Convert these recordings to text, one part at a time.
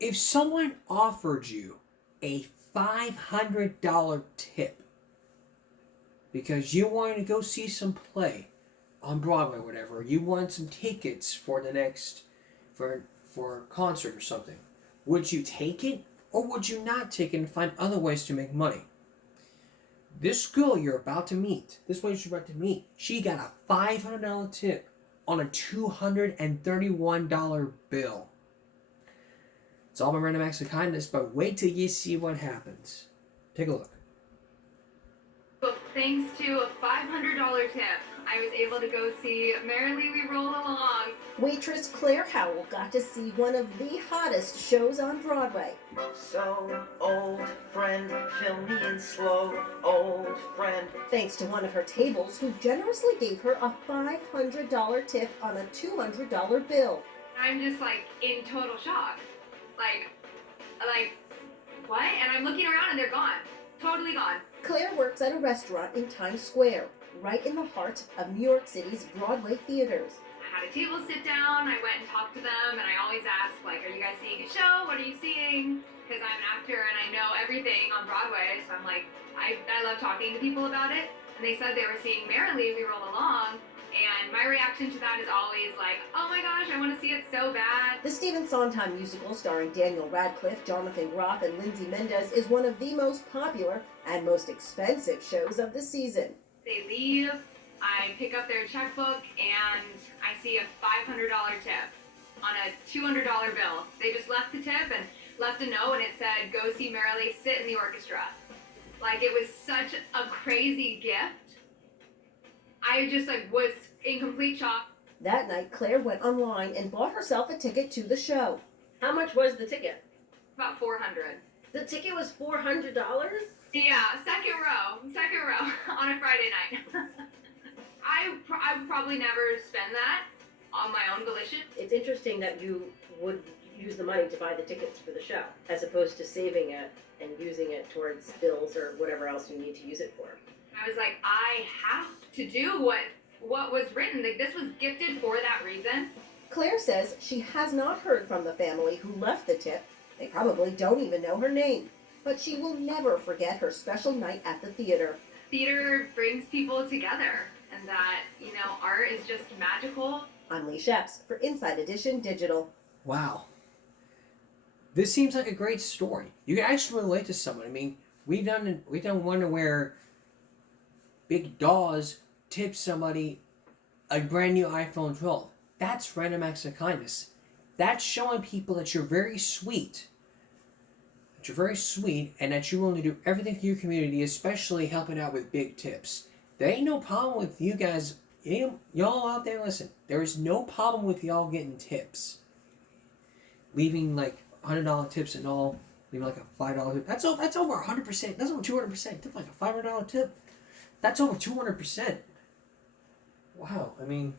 If someone offered you a $500 tip because you wanted to go see some play on Broadway or whatever, you want some tickets for the next for a concert or something, would you take it or would you not take it and find other ways to make money? This girl you're about to meet, this way you're about to meet, she got a $500 tip on a $231 bill. It's all about random acts of kindness, but wait till you see what happens. Take a look. Thanks to a $500 tip, I was able to go see Merrily We Roll Along. Waitress Claire Howell got to see one of the hottest shows on Broadway. So, old friend, fill me in slow, old friend. Thanks to one of her tables who generously gave her a $500 tip on a $200 bill. I'm just like in total shock. Like, what? And I'm looking around and they're gone. Totally gone. Claire works at a restaurant in Times Square, right in the heart of New York City's Broadway theaters. I had a table sit down, I went and talked to them, and I always ask, like, are you guys seeing a show? What are you seeing? Because I'm an actor and I know everything on Broadway, so I'm like, I love talking to people about it. And they said they were seeing Merrily We Roll Along, and my reaction to that is always like, oh my gosh, I want to see it so bad. The Stephen Sondheim musical starring Daniel Radcliffe, Jonathan Groff, and Lindsay Mendez is one of the most popular and most expensive shows of the season. They leave, I pick up their checkbook, and I see a $500 tip on a $200 bill. They just left the tip and left a note, and it said, go see Merrily, sit in the orchestra. Like, it was such a crazy gift. I just was in complete shock. That night, Claire went online and bought herself a ticket to the show. How much was the ticket? About $400. The ticket was $400? Yeah, second row on a Friday night. I would probably never spend that on my own volition. It's interesting that you would use the money to buy the tickets for the show, as opposed to saving it and using it towards bills or whatever else you need to use it for. I was like, I have to do what was written. Like, this was gifted for that reason. Claire says she has not heard from the family who left the tip. They probably don't even know her name. But she will never forget her special night at the theater. Theater brings people together, and that, art is just magical. I'm Lee Sheps for Inside Edition Digital. Wow. This seems like a great story. You can actually relate to someone. I mean, we've done one where Big Dawes tips somebody a brand new iPhone 12. That's random acts of kindness. That's showing people that you're very sweet. That you're very sweet and that you're willing to do everything for your community, especially helping out with big tips. There ain't no problem with you guys. Y'all out there, listen. There is no problem with y'all getting tips. Leaving like $100 tips and all. Leaving like a $5 tip. That's over 100%. That's over 200%. Tip like a $500 tip. That's over 200%. Wow, I mean,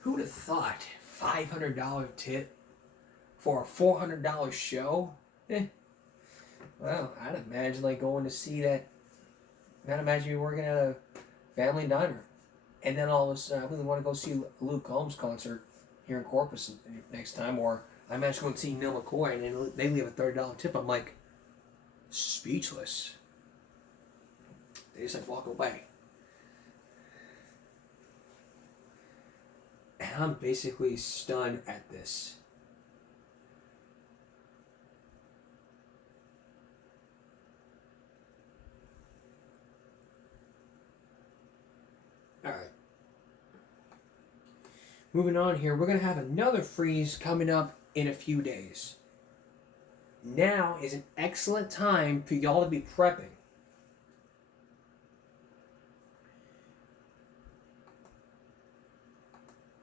who would have thought $500 tip for a $400 show? Well, I'd imagine like going to see that. I'd imagine you working at a family diner, and then all of a sudden, I really want to go see Luke Combs concert here in Corpus next time, or I imagine going to see Neil McCoy, and then they leave a $30 tip. I'm like speechless. They just walk away. And I'm basically stunned at this. Alright. Moving on here, we're going to have another freeze coming up in a few days. Now is an excellent time for y'all to be prepping.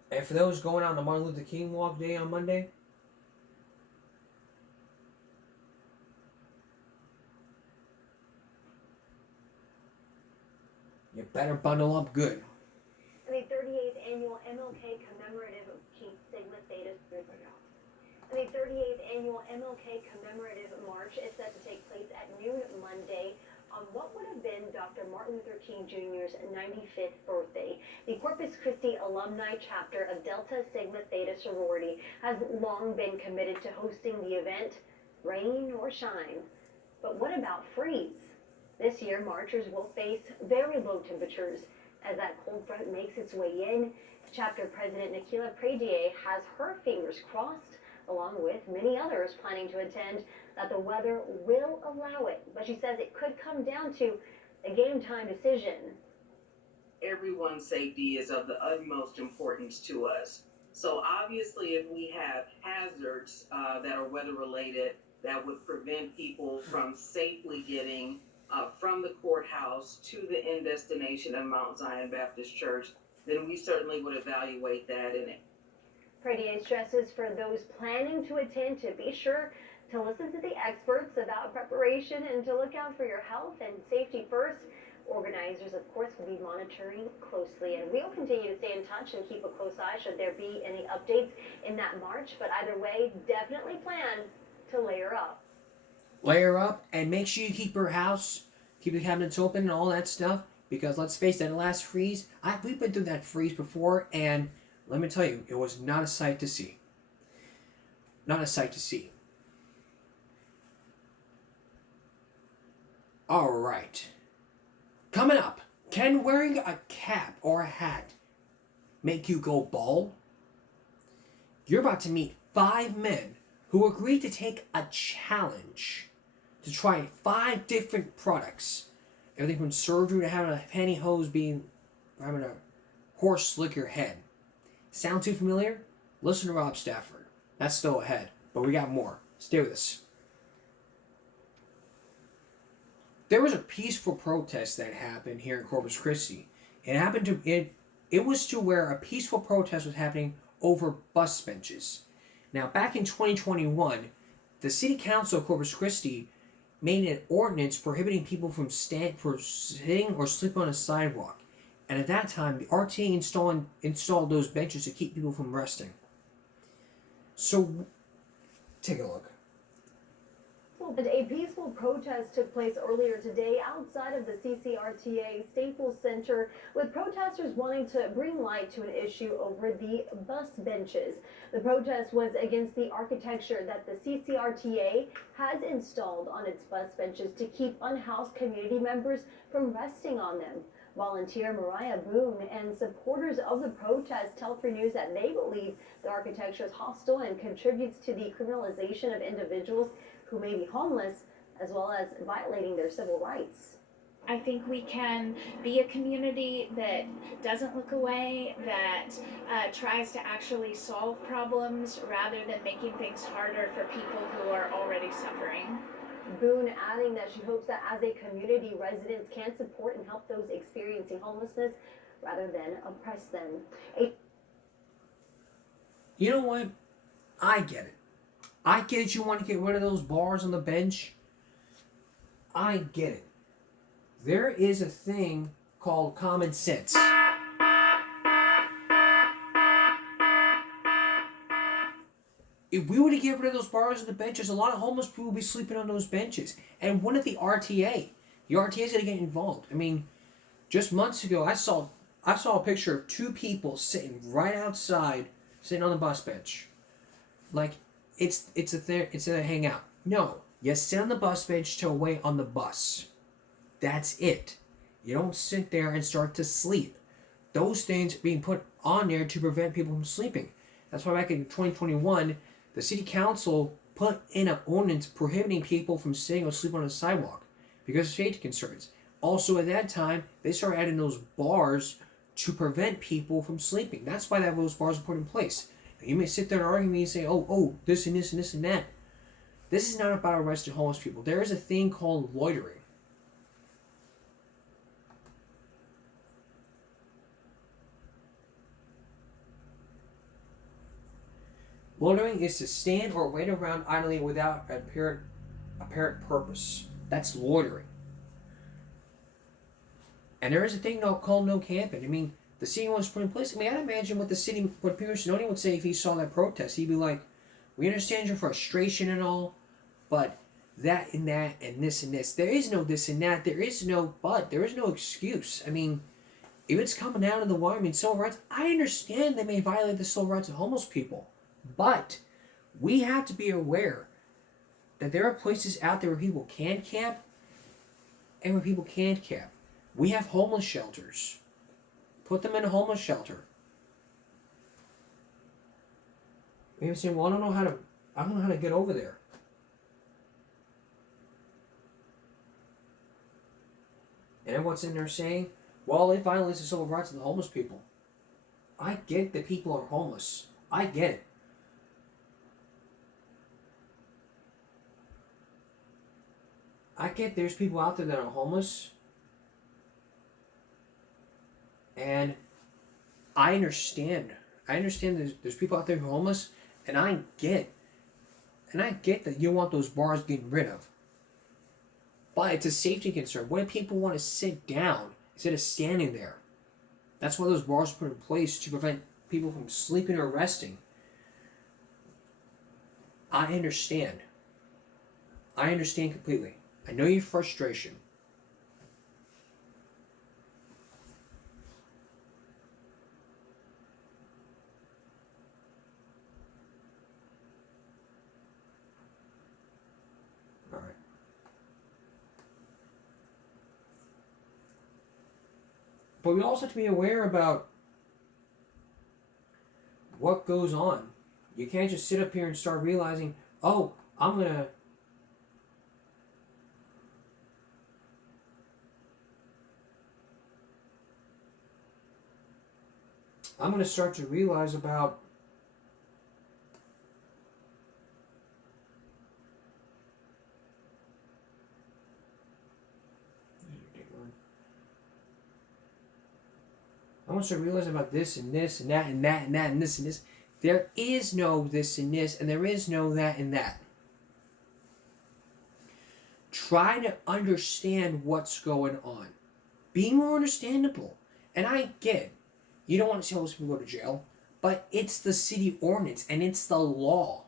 And for those going on the Martin Luther King Walk Day on Monday, you better bundle up good. The 38th annual MLK commemorative Sigma Theta. The 38th annual MLK commemorative march is set to take place at noon Monday on what would have been Dr. Martin Luther King Jr.'s 95th birthday. The Corpus Christi alumni chapter of Delta Sigma Theta sorority has long been committed to hosting the event, rain or shine. But what about freeze? This year, marchers will face very low temperatures as that cold front makes its way in. Chapter President Nikila Pradier has her fingers crossed, along with many others planning to attend, that the weather will allow it. But she says it could come down to a game time decision. Everyone's safety is of the utmost importance to us. So obviously, if we have hazards that are weather related that would prevent people from safely getting from the courthouse to the end destination of Mount Zion Baptist Church, then we certainly would evaluate that in it. Pradier stresses for those planning to attend to be sure to listen to the experts about preparation and to look out for your health and safety first. Organizers, of course, will be monitoring closely, and we'll continue to stay in touch and keep a close eye should there be any updates in that march. But either way, definitely plan to layer up. Layer up, and make sure you keep your house, keep the cabinets open and all that stuff, because let's face it, the last freeze, we've been through that freeze before, and let me tell you, it was not a sight to see. Not a sight to see. Alright. Coming up, can wearing a cap or a hat make you go bald? You're about to meet 5 men who agreed to take a challenge to try 5 different products. Everything from surgery to having a pantyhose having a horse slick your head. Sound too familiar? Listen to Rob Stafford. That's still ahead, but we got more. Stay with us. There was a peaceful protest that happened here in Corpus Christi. It was to where a peaceful protest was happening over bus benches. Now, back in 2021, the City Council of Corpus Christi made an ordinance prohibiting people from sitting or sleeping on a sidewalk. And at that time, the RTA installed those benches to keep people from resting. So, take a look. And a peaceful protest took place earlier today outside of the CCRTA Staples Center, with protesters wanting to bring light to an issue over the bus benches. The protest was against the architecture that the CCRTA has installed on its bus benches to keep unhoused community members from resting on them. Volunteer Mariah Boone and supporters of the protest tell Free News that they believe the architecture is hostile and contributes to the criminalization of individuals who may be homeless, as well as violating their civil rights. I think we can be a community that doesn't look away, that tries to actually solve problems rather than making things harder for people who are already suffering. Boone adding that she hopes that as a community, residents can support and help those experiencing homelessness rather than oppress them. You know what? I get it. I get it, you want to get rid of those bars on the bench. I get it. There is a thing called common sense. If we were to get rid of those bars on the benches, a lot of homeless people would be sleeping on those benches. And wouldn't the RTA is going to get involved. I mean, just months ago, I saw a picture of 2 people sitting right outside, sitting on the bus bench. Like, it's a hangout. No, you sit on the bus bench to wait on the bus. That's it. You don't sit there and start to sleep. Those things being put on there to prevent people from sleeping. That's why back in 2021, the city council put in an ordinance prohibiting people from sitting or sleeping on the sidewalk because of safety concerns. Also, at that time, they started adding those bars to prevent people from sleeping. That's why those bars were put in place. You may sit there and argue with me and say, oh, this and this and this and that. This is not about arresting homeless people. There is a thing called loitering. Loitering is to stand or wait around idly without apparent purpose. That's loitering. And there is a thing called no camping. I mean, the city wants to put in place. I mean, I'd imagine what Peter Sinoni would say if he saw that protest. He'd be like, we understand your frustration and all, but that and that and this and this. There is no this and that. There is no but. There is no excuse. I mean, if it's coming down to the wire, I mean, civil rights, I understand they may violate the civil rights of homeless people. But we have to be aware that there are places out there where people can camp and where people can't camp. We have homeless shelters. Put them in a homeless shelter. Maybe saying, well, I don't know how to get over there. And everyone's in there saying, well, it violates the civil rights of the homeless people. I get that people are homeless. I get it. I get there's people out there that are homeless. And I understand. I understand there's people out there who are homeless. And I get that you want those bars getting rid of. But it's a safety concern. What if people want to sit down instead of standing there? That's why those bars are put in place, to prevent people from sleeping or resting. I understand. I understand completely. I know your frustration. All right. But we also have to be aware about what goes on. You can't just sit up here and start realizing, oh, I'm going to start to realize about I want to start realizing about this and this and that and that and that and this and this. There is no this and this, and there is no that and that. Try to understand what's going on. Be more understandable. And I get it. You don't want to see homeless people go to jail, but it's the city ordinance and it's the law.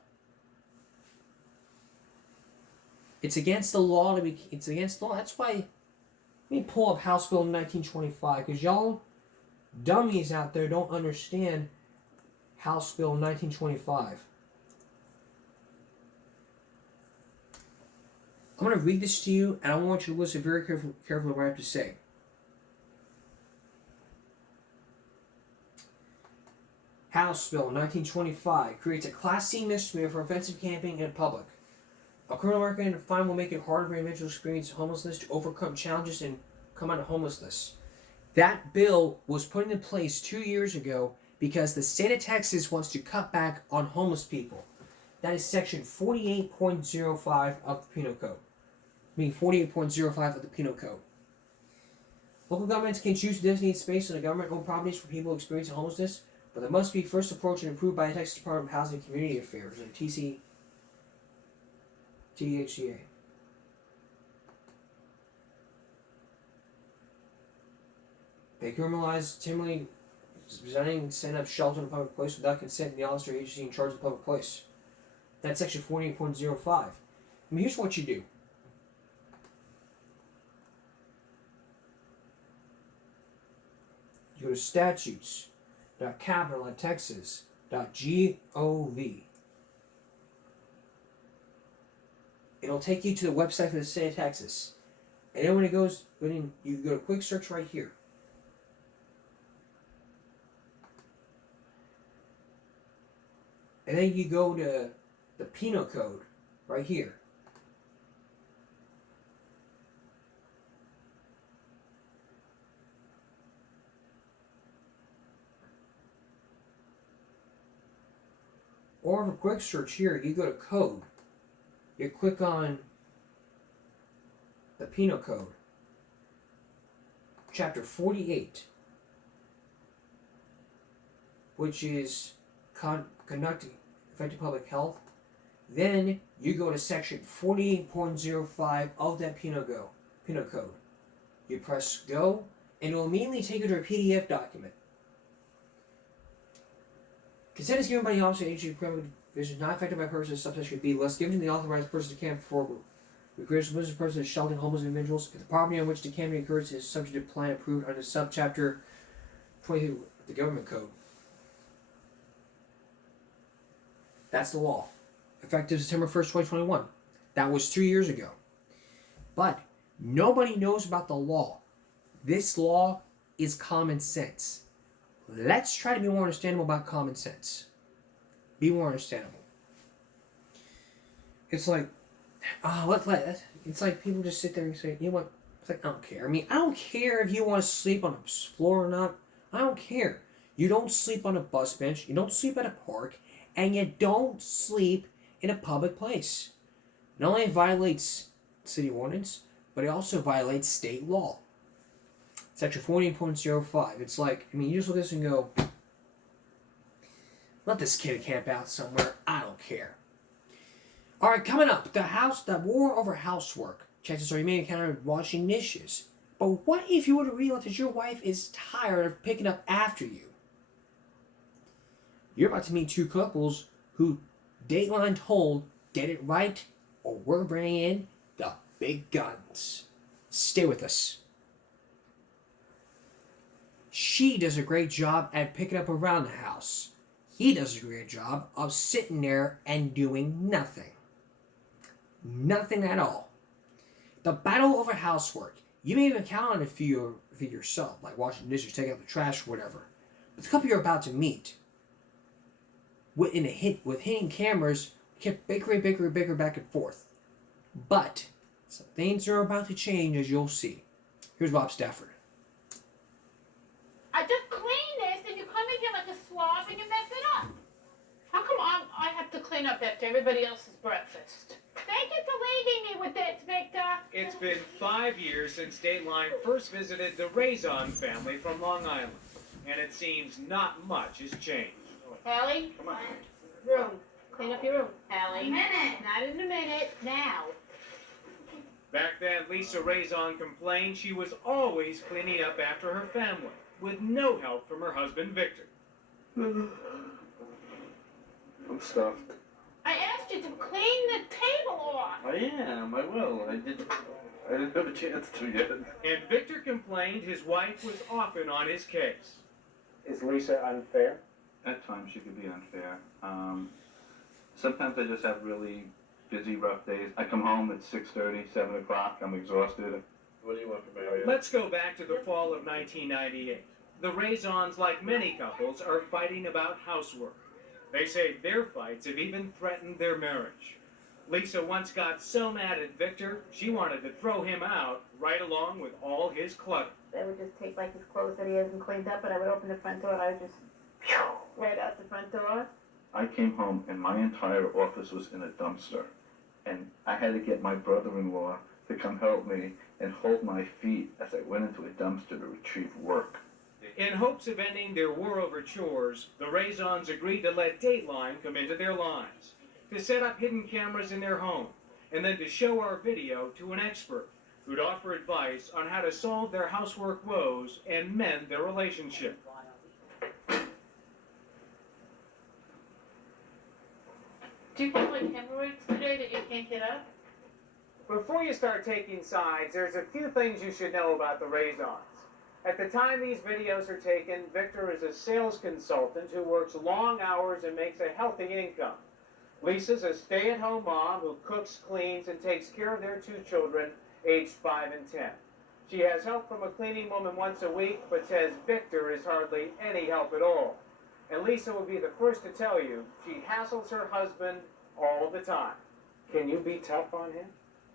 It's against the law to be. It's against the law. That's why. Let me pull up House Bill 1925, because y'all dummies out there don't understand House Bill 1925. I'm going to read this to you, and I want you to listen very carefully to what I have to say. House Bill 1925 creates a Class C misdemeanor for offensive camping in public. A criminal record and a fine will make it harder for individuals experiencing homelessness to overcome challenges and come out of homelessness. That bill was put in place 2 years ago because the state of Texas wants to cut back on homeless people. That is section 48.05 of the Penal Code. I mean 48.05 of the Penal Code. Local governments can choose to designate space on the government-owned properties for people experiencing homelessness, but they must be first approached and approved by the Texas Department of Housing and Community Affairs, and THCA. They criminalize timely presenting and setting up shelter in a public place without consent of the officer or agency in charge of the public place. That's section 48.05. I mean, here's what you do. You go to statutes.capital.texas.gov. It'll take you to the website for the state of Texas. And then when you go to quick search right here. And then you go to the Penal Code right here. Or for quick search here, you go to Code. You click on the Penal Code, Chapter 48, which is conducting effective public health. Then you go to section 48.05 of that Penal Code. You press go, and it will immediately take you to a PDF document. Consent is given by the officer of agency of criminal division not affected by purposes of subsection B, unless given to the authorized person to camp for The greatest business purpose is sheltering homeless individuals. If the property on which the camping occurs is subject to plan approved under subchapter 22 of the government code. That's the law. Effective September 1st, 2021. That was 3 years ago. But nobody knows about the law. This law is common sense. Let's try to be more understandable about common sense. Be more understandable. It's like, it's like people just sit there and say, you know what? It's like, I don't care. I mean, I don't care if you want to sleep on a floor or not. I don't care. You don't sleep on a bus bench. You don't sleep at a park. And you don't sleep in a public place. Not only violates city ordinance, but it also violates state law. Section 48.05. It's like, I mean, you just look at this and go, let this kid camp out somewhere. I don't care. All right, coming up, the war over housework. Chances are you may encounter washing dishes. But what if you were to realize that your wife is tired of picking up after you? You're about to meet two couples who Dateline told, get it right, or we're bringing in the big guns. Stay with us. She does a great job at picking up around the house. He does a great job of sitting there and doing nothing. Nothing at all. The battle over housework. You may even count on it for yourself, like washing dishes, taking out the trash, whatever. But the couple you're about to meet, with hidden cameras, kept bickering back and forth. But some things are about to change, as you'll see. Here's Bob Stafford. I just cleaned this, and you come in here like a slob and you mess it up. How come I have to clean up after everybody else's breakfast? Thank you for leaving me with this, Victor. It's been 5 years since Dateline first visited the Raison family from Long Island, and it seems not much has changed. Allie, Come on. room. Clean up your room. Allie. A minute. Not in a minute. Now. Back then, Lisa Raison complained she was always cleaning up after her family, with no help from her husband, Victor. I'm stuffed. I asked you to clean the table off. I am, I will. I didn't have a chance to yet. And Victor complained his wife was often on his case. Is Lisa unfair? At times she could be unfair. Sometimes I just have really busy, rough days. I come home at 6:30, 7 o'clock. I'm exhausted. What do you want from me? Let's go back to the fall of 1998. The Raisons, like many couples, are fighting about housework. They say their fights have even threatened their marriage. Lisa once got so mad at Victor, she wanted to throw him out, right along with all his clutter. I would just take like his clothes that he hasn't cleaned up, and I would open the front door and I would just right out the front door. I came home and my entire office was in a dumpster. And I had to get my brother-in-law to come help me and hold my feet as I went into a dumpster to retrieve work. In hopes of ending their war over chores, the Raisons agreed to let Dateline come into their lives, to set up hidden cameras in their home, and then to show our video to an expert who'd offer advice on how to solve their housework woes and mend their relationship. Do you have like hemorrhoids today that you can't get up? Before you start taking sides, there's a few things you should know about the Raisons. At the time these videos are taken, Victor is a sales consultant who works long hours and makes a healthy income. Lisa's a stay-at-home mom who cooks, cleans, and takes care of their two children, aged 5 and 10. She has help from a cleaning woman once a week, but says Victor is hardly any help at all. And Lisa will be the first to tell you she hassles her husband all the time. Can you be tough on him?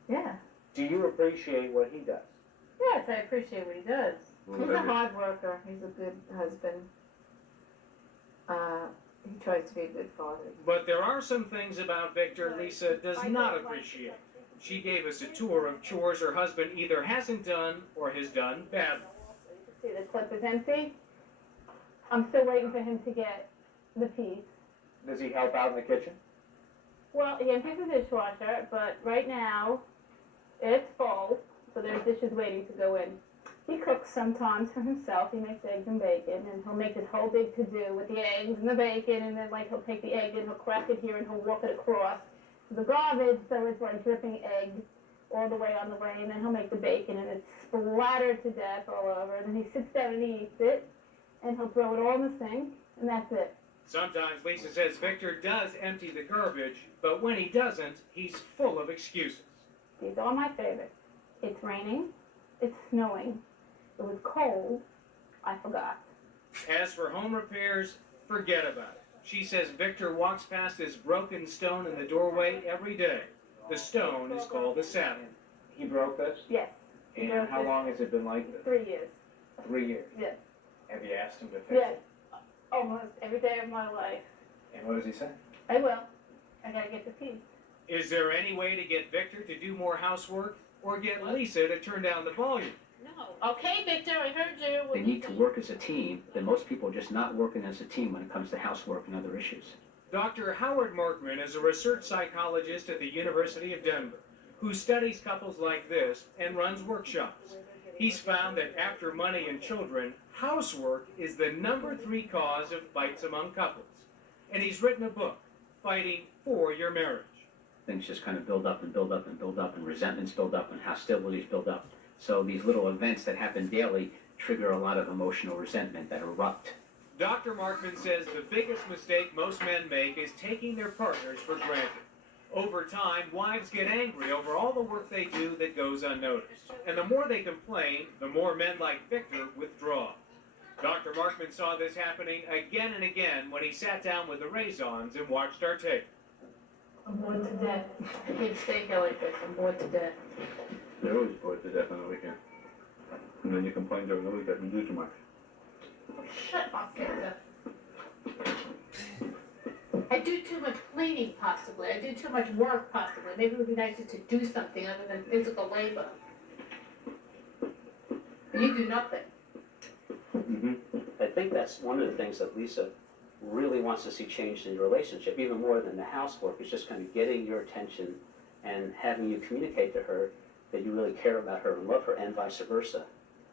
Yeah. Do you appreciate what he does? Yes, I appreciate what he does. He's a hard worker. He's a good husband. He tries to be a good father. But there are some things about Victor Lisa does not appreciate. She gave us a tour of chores her husband either hasn't done or has done badly. See, the clip is empty. I'm still waiting for him to get the piece. Does he help out in the kitchen? Well, he empties the dishwasher, but right now it's full, so there's dishes waiting to go in. He cooks sometimes for himself. He makes eggs and bacon, and he'll make this whole big to-do with the eggs and the bacon, and then like he'll take the egg and he'll crack it here and he'll walk it across to the garbage, so it's like dripping egg all the way on the way, and then he'll make the bacon, and it's splattered to death all over. And then he sits down and he eats it, and he'll throw it all in the sink, and that's it. Sometimes Lisa says Victor does empty the garbage, but when he doesn't, he's full of excuses. These are my favorites. It's raining. It's snowing. It was cold. I forgot. As for home repairs, forget about it. She says Victor walks past this broken stone in the doorway every day. The stone is called a saddle. He broke this? Yes. And how long has it been like this? 3 years. 3 years. Yes. Have you asked him to fix Yes. it? Almost every day of my life. And what does he say? I will. I gotta get the piece. Is there any way to get Victor to do more housework or get Lisa to turn down the volume? No. Okay, Victor, I heard you. They need to work as a team, then most people are just not working as a team when it comes to housework and other issues. Dr. Howard Markman is a research psychologist at the University of Denver who studies couples like this and runs workshops. He's found that after money and children, housework is the number 3 cause of fights among couples. And he's written a book, Fighting for Your Marriage. Things just kind of build up and build up and build up, and resentments build up and hostilities build up. So these little events that happen daily trigger a lot of emotional resentment that erupt. Dr. Markman says the biggest mistake most men make is taking their partners for granted. Over time, wives get angry over all the work they do that goes unnoticed. And the more they complain, the more men like Victor withdraw. Dr. Markman saw this happening again and again when he sat down with the Raisons and watched our tape. I'm bored to death. I can't stay here like this. I'm bored to death. They're always bored to death on the weekend. And then you complain during the week that you do too much. Shut up, Victor. I do too much cleaning, possibly. I do too much work, possibly. Maybe it would be nicer to do something other than physical labor. And you do nothing. I think that's one of the things that Lisa really wants to see changed in your relationship, even more than the housework, is just kind of getting your attention and having you communicate to her that you really care about her and love her, and vice versa.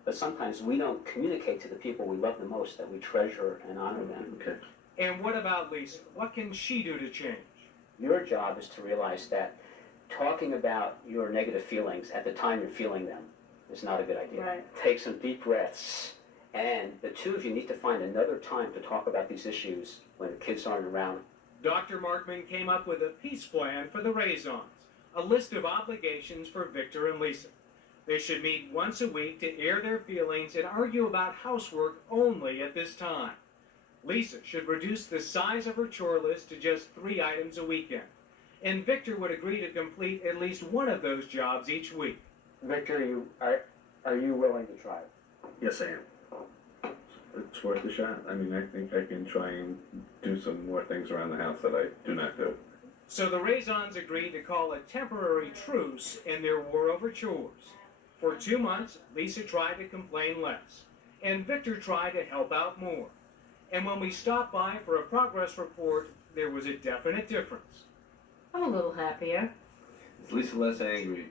But sometimes we don't communicate to the people we love the most that we treasure and honor them. Okay. And what about Lisa? What can she do to change? Your job is to realize that talking about your negative feelings at the time you're feeling them is not a good idea. Right. Take some deep breaths. And the two of you need to find another time to talk about these issues when the kids aren't around. Dr. Markman came up with a peace plan for the Raisons, a list of obligations for Victor and Lisa. They should meet once a week to air their feelings and argue about housework only at this time. Lisa should reduce the size of her chore list to just 3 items a weekend. And Victor would agree to complete at least one of those jobs each week. Victor, are you willing to try it? Yes, I am. It's worth a shot. I mean, I think I can try and do some more things around the house that I do not do. So the Raisons agreed to call a temporary truce in their war over chores. For 2 months, Lisa tried to complain less, and Victor tried to help out more. And when we stopped by for a progress report, there was a definite difference. I'm a little happier. Is Lisa less angry?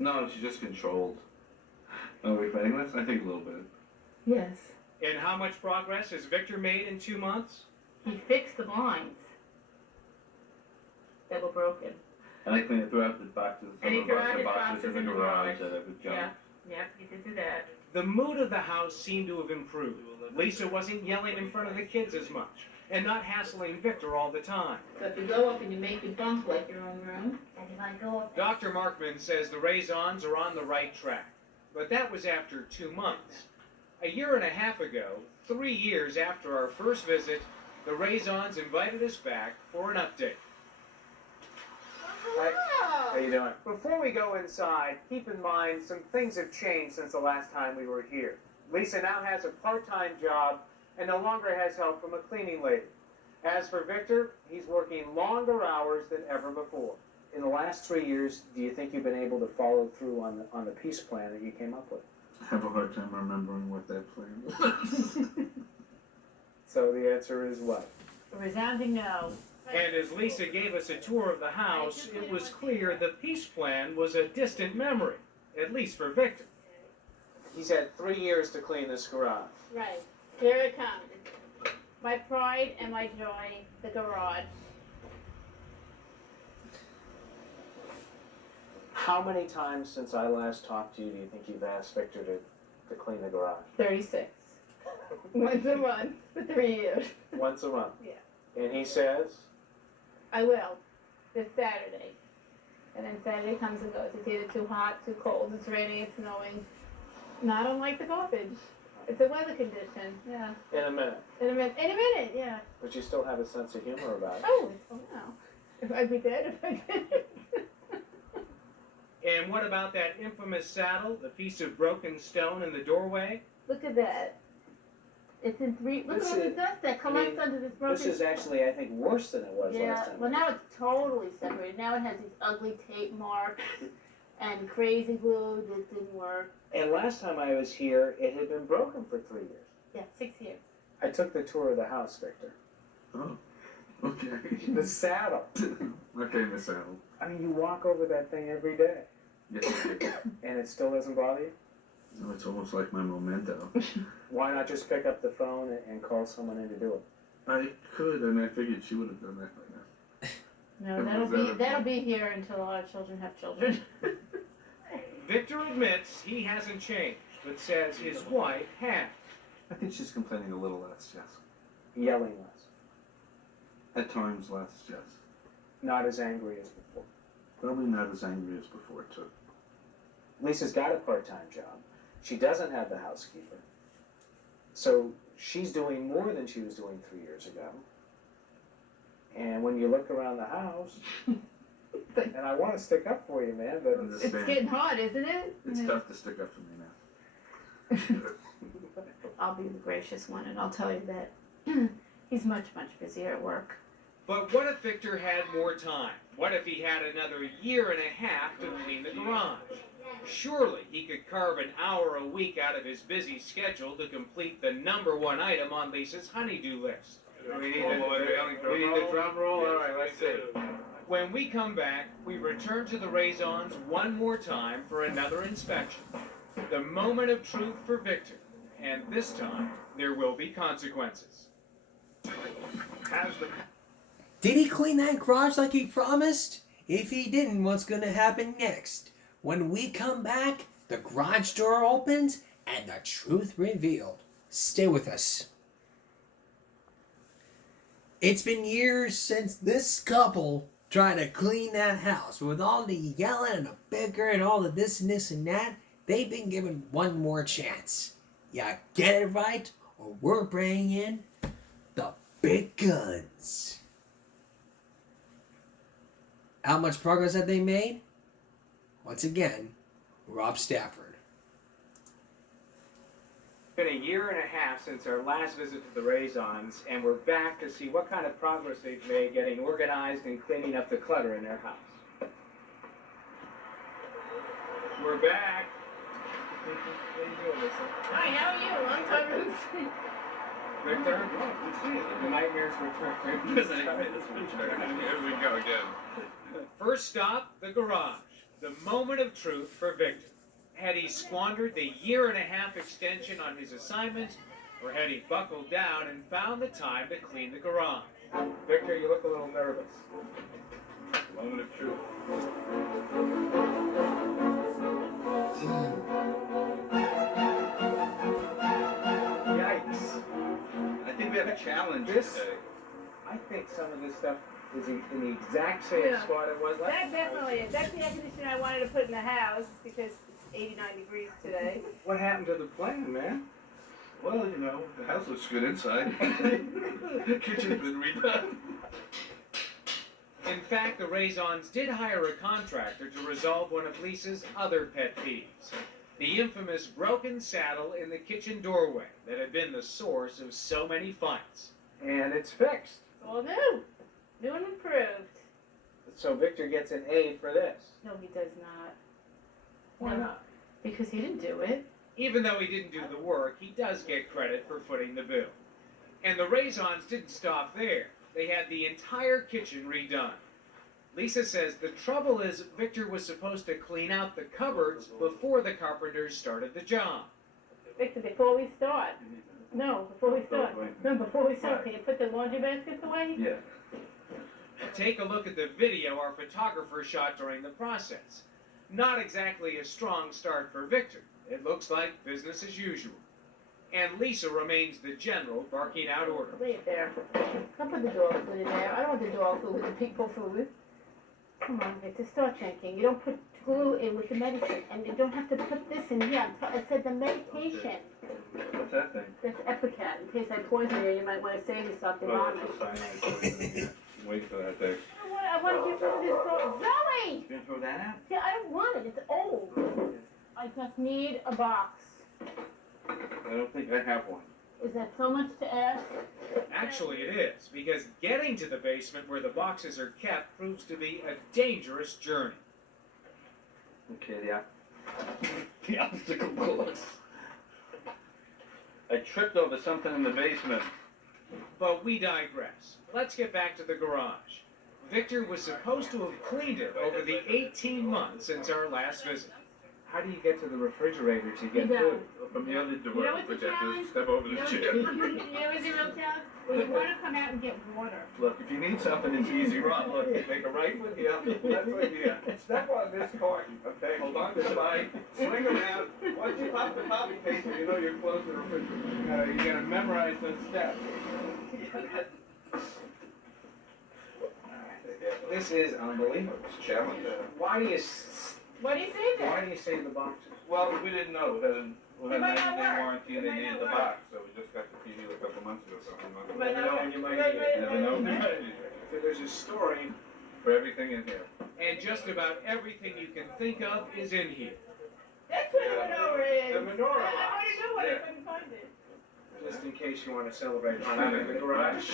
No, she's just controlled. Are we fighting less? I think a little bit. Yes. And how much progress has Victor made in 2 months? He fixed the blinds that were broken. And I cleaned threw out the boxes, And he some threw of out the his boxes in the garage that I was junk. Yeah. Yep, he did do that. The mood of the house seemed to have improved. Lisa wasn't yelling in front of the kids as much, and not hassling Victor all the time. So if you go up and you make your bunk like your own room, and if I go up Dr. Markman says the Raisons are on the right track, but that was after 2 months. A year and a half ago, 3 years after our first visit, the Raisons invited us back for an update. How you doing? Before we go inside, keep in mind some things have changed since the last time we were here. Lisa now has a part-time job and no longer has help from a cleaning lady. As for Victor, he's working longer hours than ever before. In the last 3 years, do you think you've been able to follow through on the peace plan that you came up with? I have a hard time remembering what that plan was. So the answer is what? a resounding no. And as Lisa gave us a tour of the house, it was clear the peace plan was a distant memory, at least for Victor. He's had 3 years to clean this garage. Right. Here it comes. My pride and my joy, the garage. How many times since I last talked to you do you think you've asked Victor to clean the garage? 36. Once a month for 3 years. Once a month? Yeah. And he says? I will. This Saturday. And then Saturday comes and goes. It's either too hot, too cold, it's raining, it's snowing. No, I don't like the garbage. It's a weather condition, yeah. In a minute. In a minute, yeah. But you still have a sense of humor about it. Oh, no. If I'd be dead if I did. And what about that infamous saddle, the piece of broken stone in the doorway? Look at that. It's in three. Look at all the dust that collects under this broken. This is actually, I think, worse than it was last time. Well, now it's totally separated. Now it has these ugly tape marks and crazy glue that didn't work. And last time I was here, it had been broken for 3 years. Yeah, 6 years. I took the tour of the house, Victor. Oh, okay. The saddle. Okay, the saddle. I mean, you walk over that thing every day. Yes, I do. And it still doesn't bother you? No, it's almost like my memento. Why not just pick up the phone and call someone in to do it? I could, and I figured she would have done that by now. No, that'll be here until our children have children. Victor admits he hasn't changed, but says his wife has. I think she's complaining a little less, yes. Yelling less. At times less, yes. Not as angry as before. Probably not as angry as before, too. Lisa's got a part-time job. She doesn't have the housekeeper. So she's doing more than she was doing 3 years ago. And when you look around the house, and I want to stick up for you, man, but It's getting hard, isn't it? It's tough to stick up for me now. I'll be the gracious one, and I'll tell you that he's much, much busier at work. But what if Victor had more time? What if he had another year and a half to clean the garage? Surely he could carve an hour a week out of his busy schedule to complete the #1 item on Lisa's honey-do list. we need the drum roll. All right, let's see. When we come back, we return to the Raisons one more time for another inspection. The moment of truth for Victor. And this time, there will be consequences. Did he clean that garage like he promised? If he didn't, what's gonna happen next? When we come back, the garage door opens and the truth revealed. Stay with us. It's been years since this couple tried to clean that house. With all the yelling and the bicker and all the this and this and that, they've been given one more chance. Ya get it right, or we're bringing in the big guns. How much progress have they made? Once again, Rob Stafford. It's been a year and a half since our last visit to the Raisons, and we're back to see what kind of progress they've made getting organized and cleaning up the clutter in their house. We're back. What are you doing, Lisa? Hi, how are you? Long time no see. Victor? The nightmares return. Here we go again. First stop, the garage. The moment of truth for Victor. Had he squandered the year and a half extension on his assignment, or had he buckled down and found the time to clean the garage? Victor, you look a little nervous. Moment of truth. Yikes. I think we have a challenge This- today. I think some of this stuff is in the exact same Yeah. spot it was last That time. definitely is. That's the air conditioner I wanted to put in the house because it's 89 degrees today. What happened to the plan, man? Well, you know, the house looks good inside. Kitchen's been redone. In fact, the Raisons did hire a contractor to resolve one of Lisa's other pet peeves. The infamous broken saddle in the kitchen doorway that had been the source of so many fights. And it's fixed. It's all new. New and improved. So Victor gets an A for this. No, he does not. Why not? Because he didn't do it. Even though he didn't do the work, he does get credit for footing the bill. And the Raisons didn't stop there. They had the entire kitchen redone. Lisa says the trouble is Victor was supposed to clean out the cupboards before the carpenters started the job. Victor, before we start. No, before we start. No, before we start. Can you put the laundry baskets away? Yeah. Take a look at the video our photographer shot during the process. Not exactly a strong start for Victor. It looks like business as usual. And Lisa remains the general, barking out orders. Lay it there. Don't put the dog food in there. I don't want the dog food with the people food. Come on, Victor, start drinking. You don't put glue in with the medicine, and you don't have to put this in here. I said the medication. What's that thing? That's Epicat. In case I poison you, you might want to say me something on Oh, it. it's a cyanide poison in here. Wait for that thing. I want to get rid of this dog. Zoe! You gonna throw that out? Yeah, I don't want it. It's old. I just need a box. I don't think I have one. Is that so much to ask? Actually, it is, because getting to the basement where the boxes are kept proves to be a dangerous journey. Okay, the obstacle course. I tripped over something in the basement. But we digress. Let's get back to the garage. Victor was supposed to have cleaned it over the 18 months since our last visit. How do you get to the refrigerator to get You food? From the other door, You know what's the which I have to challenge? step over You the know chair. you know what's the real challenge? Well, you want to come out and get water. Look, if you need something, it's easy. Rob, look, make a right foot here, left foot here. Step on this carton, okay? Hold on to the bike, swing around. Once you pop the copy paper, you know you're close to the refrigerator. You gotta memorize those steps. This is unbelievable. It's challenging. Why do you What do you say there? why do you save the boxes? Well, we didn't know. We had a It might not 90-day work. warranty and It they might needed not the work. box, so we just got the TV a couple months ago, It might not know work. when you might Right, need right, it. Never know when you right. might need it. So there's a story. For everything in here. And just about everything you can think of is in here. That's where the menorah is. The menorah I box. want to know what I Yeah. couldn't find it. Just in case you want to celebrate Hanukkah in the garage.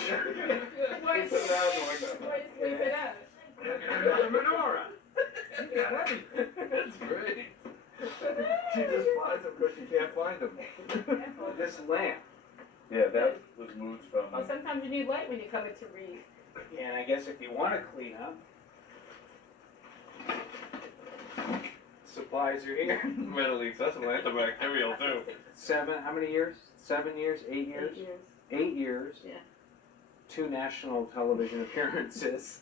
Why Keep it out like that. Why sleep it out? The menorah. You got everything. That's great. She just flies them because she can't find them. This lamp. Yeah, that was moved from. Well, sometimes you need light when you come in to read. Yeah, and I guess if you want to clean up, supplies are here. Readily accessible antibacterial too. How many years? 7 years? 8 years? 8 years. 8 years. Yeah. 2 national television appearances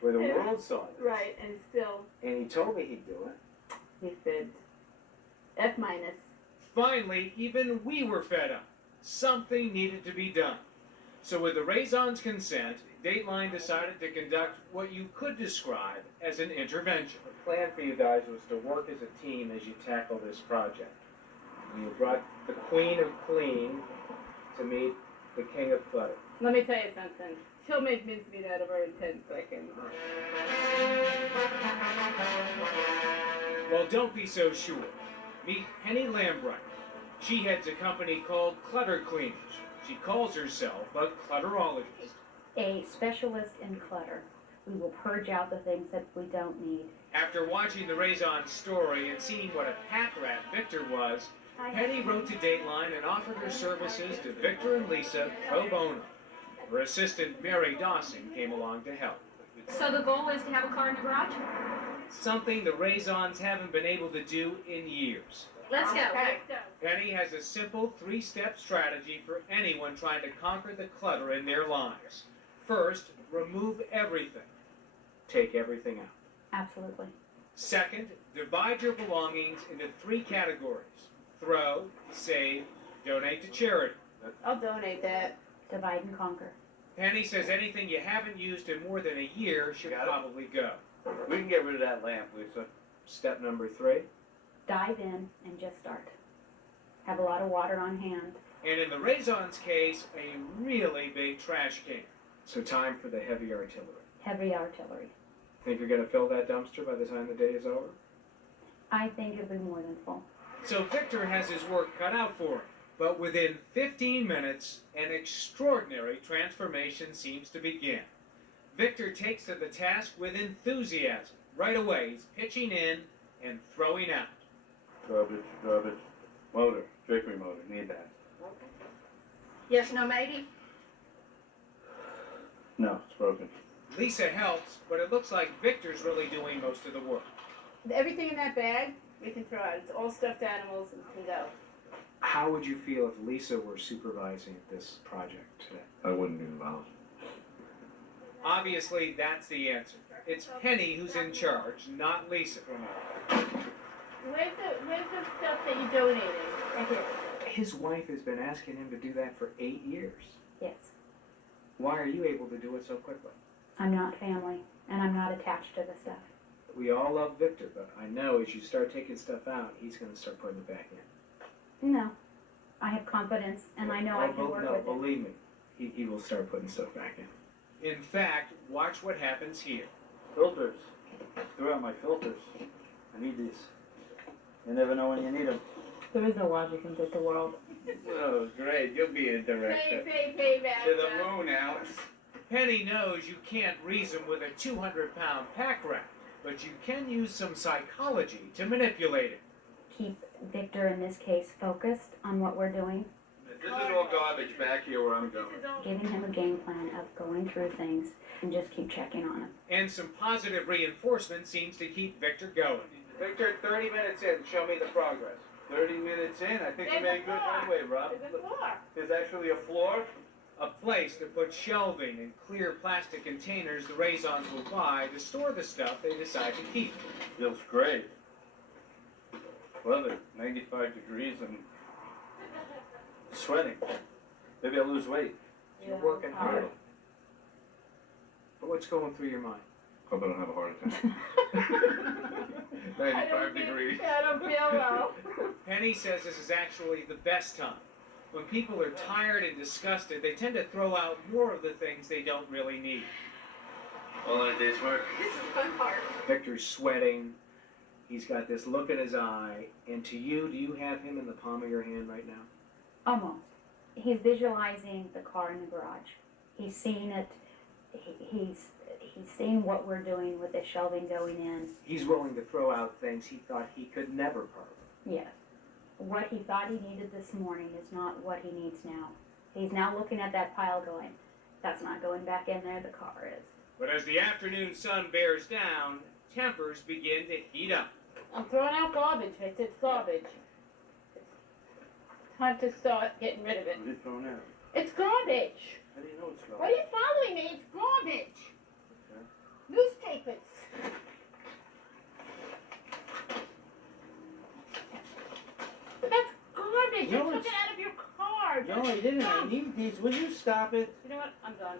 where the world saw it. Right, and still, And he told me he'd do it. he said, F minus. Finally, even we were fed up. Something needed to be done. So with the Raison's consent, Dateline decided to conduct what you could describe as an intervention. The plan for you guys was to work as a team as you tackle this project. You brought the queen of clean to meet the king of clutter. Let me tell you something. She'll make mincemeat out of her in 10 seconds. Well, don't be so sure. Meet Penny Lambright. She heads a company called Clutter Cleaners. She calls herself a clutterologist. A specialist in clutter. We will purge out the things that we don't need. After watching the Raison story and seeing what a pack rat Victor was, Penny wrote to Dateline and offered her services to Victor and Lisa pro bono. Her assistant, Mary Dawson, came along to help. So the goal is to have a car in the garage? Something the Raisons haven't been able to do in years. Let's go. Penny has a simple 3-step strategy for anyone trying to conquer the clutter in their lives. First, remove everything. Take everything out. Absolutely. Second, divide your belongings into 3 categories. Throw, save, donate to charity. I'll donate that. Divide and conquer. Penny says anything you haven't used in more than a year should probably go. We can get rid of that lamp, Lisa. Step number 3. Dive in and just start. Have a lot of water on hand. And in the Raison's case, a really big trash can. So time for the heavy artillery. Heavy artillery. Think you're going to fill that dumpster by the time the day is over? I think it'll be more than full. So Victor has his work cut out for him. But within 15 minutes, an extraordinary transformation seems to begin. Victor takes to the task with enthusiasm. Right away, he's pitching in and throwing out. Garbage. Motor, drapery motor, need that. Yes, no, maybe? No, it's broken. Lisa helps, but it looks like Victor's really doing most of the work. Everything in that bag, we can throw out. It's all stuffed animals and can go. How would you feel if Lisa were supervising this project today? I wouldn't be involved. Obviously, that's the answer. it's Penny who's in charge, not Lisa. Where's the stuff that you donated? Right here. His wife has been asking him to do that for 8 years. Yes. Why are you able to do it so quickly? I'm not family, and I'm not attached to the stuff. We all love Victor, but I know as you start taking stuff out, he's going to start putting it back in. No. I have confidence, and I know I can work with it. Believe me, he will start putting stuff back in. In fact, watch what happens here. Filters. Threw out my filters. I need these. You never know when you need them. There is no logic in the world. Oh, great. You'll be a director. Payback. To the moon, Alex. Penny knows you can't reason with a 200-pound pack rat, but you can use some psychology to manipulate it. Keep Victor, in this case, focused on what we're doing. This is all garbage back here where I'm going. Giving him a game plan of going through things and just keep checking on him. And some positive reinforcement seems to keep Victor going. Victor, 30 minutes in, show me the progress. 30 minutes in, I think you There's a made good floor. headway, Rob. There's a floor. There's actually a floor. A place to put shelving and clear plastic containers the Raisons will buy to store the stuff they decide to keep. Feels great. Weather, 95 degrees and sweating. Maybe I'll lose weight. You're working hard. But what's going through your mind? Hope I don't have a heart attack. 95 degrees. I don't feel well. Penny says this is actually the best time. When people are tired and disgusted, they tend to throw out more of the things they don't really need. All in a day's work. This is the fun part. Victor's sweating. He's got this look in his eye. And to you, do you have him in the palm of your hand right now? Almost. He's visualizing the car in the garage. He's seeing it. He's seeing what we're doing with the shelving going in. He's willing to throw out things he thought he could never part with. Yes. What he thought he needed this morning is not what he needs now. He's now looking at that pile going, that's not going back in there, the car is. But as the afternoon sun bears down, tempers begin to heat up. I'm throwing out garbage. It's garbage. It's time to start getting rid of it. What are you throwing out? It's garbage. How do you know it's garbage? Why are you following me? It's garbage. Newspapers. But that's garbage. No, You took it's- it out of your car. No, Just I didn't. I stop. need these. Will you stop it? You know what? I'm done.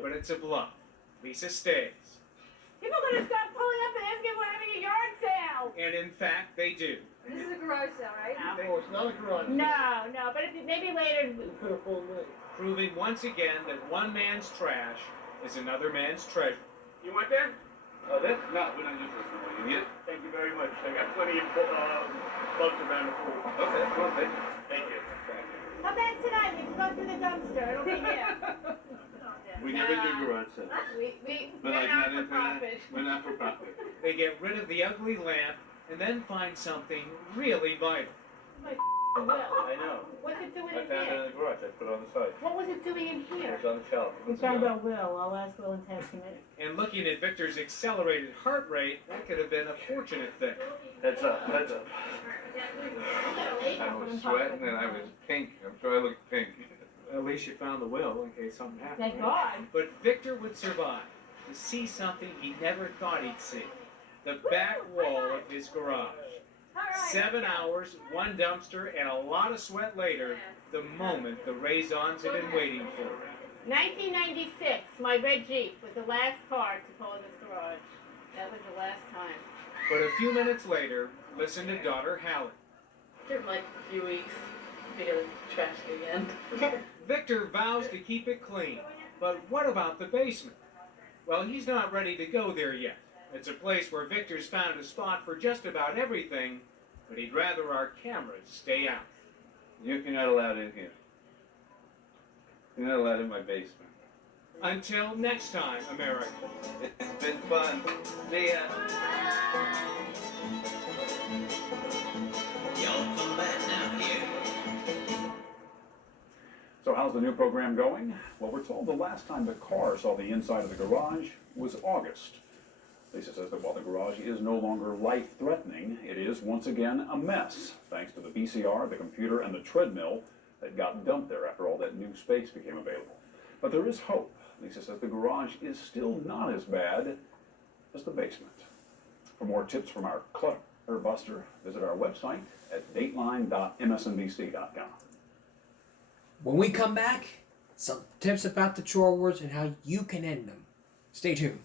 But it's a bluff. Lisa stays. People are gonna start pulling up and asking if we're having a yard sale. And in fact, they do. This is a garage sale, right? No, it's not a garage. No, but if, maybe later. Proving once again that one man's trash is another man's treasure. You want that? Oh, that? No, we're not using this one. You need it? Thank you very much. I got plenty of bugs around the pool. Okay, cool. Thank you. How about tonight? We can go to the dumpster. It'll be here. We never do garage sales. We're But like not not for into that. profit. We're not for profit. They get rid of the ugly lamp and then find something really vital. My I will. know. What's it doing I in found it here? in the garage. I put it on the side. What was it doing in It here? was on the shelf. We found out Will. I'll ask Will in Testament. And looking at Victor's accelerated heart rate, that could have been a fortunate thing. Heads up. Heads up. I was sweating and I was pink. I'm sure I looked pink. At least you found the will in case something happened. Thank God. But Victor would survive to see something he never thought he'd see. The back wall of his garage. 7 hours, one dumpster, and a lot of sweat later, the moment the Raisons had been waiting for. 1996, my red Jeep was the last car to pull in this garage. That was the last time. But a few minutes later, listen to daughter Hallie. Give like a few weeks. Be able to trash it again. Victor vows to keep it clean, but what about the basement? Well, he's not ready to go there yet. It's a place where Victor's found a spot for just about everything, but he'd rather our cameras stay out. You're not allowed in here. You're not allowed in my basement. Until next time, America. It's been fun. See ya. Y'all come back now here. So how's the new program going? Well, we're told the last time the car saw the inside of the garage was August. Lisa says that while the garage is no longer life-threatening, it is once again a mess, thanks to the VCR, the computer, and the treadmill that got dumped there after all that new space became available. But there is hope. Lisa says the garage is still not as bad basement. For more tips from our clutter buster, visit our website at dateline.msnbc.com. When we come back, some tips about the chore wars and how you can end them. Stay tuned.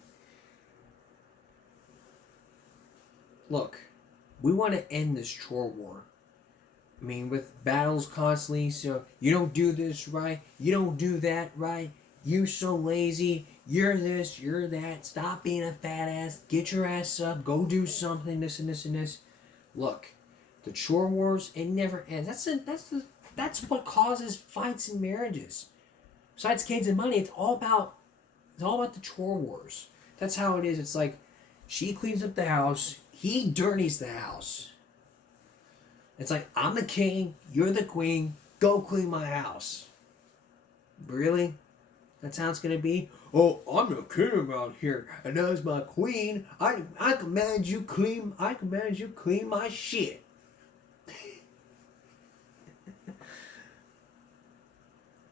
Look, we want to end this chore war. I mean, with battles constantly, so you don't do this right, you don't do that right, you're so lazy, you're this, you're that, stop being a fat ass, get your ass up, go do something, this and this and this. Look, the chore wars, it never ends. That's what causes fights in marriages. Besides kids and money, it's all about the chore wars. That's how it is. It's like she cleans up the house, he dirties the house. It's like, I'm the king, you're the queen, go clean my house. Really? That's how it's gonna be? Oh, I'm the king around here, and as my queen, I command you clean my shit.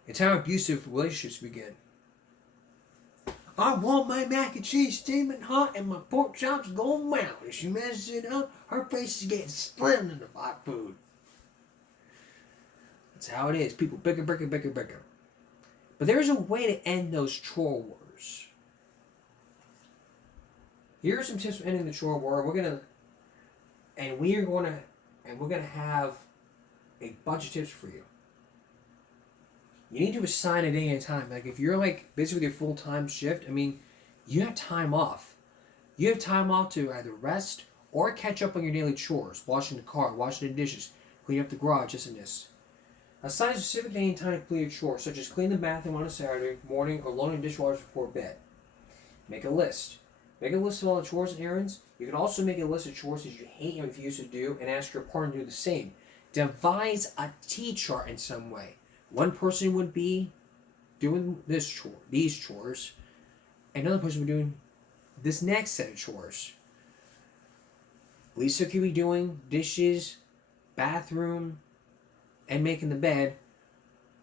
It's how abusive relationships begin. I want my mac and cheese steaming hot and my pork chops going wild. If she messes it up, her face is getting slammed into my food. That's how it is. People bicker. But there's a way to end those chore wars. Here are some tips for ending the chore war. We're gonna have a bunch of tips for you. You need to assign a day and time. Like if you're like busy with your full-time shift, I mean, you have time off. You have time off to either rest or catch up on your daily chores, washing the car, washing the dishes, clean up the garage, this and this. Assign a specific day and time to complete your chores, such as clean the bathroom on a Saturday morning or loading the dishwasher before bed. Make a list. Make a list of all the chores and errands. You can also make a list of chores that you hate and refuse to do and ask your partner to do the same. Devise a T-chart in some way. One person would be doing these chores. Another person would be doing this next set of chores. Lisa could be doing dishes, bathroom, and making the bed,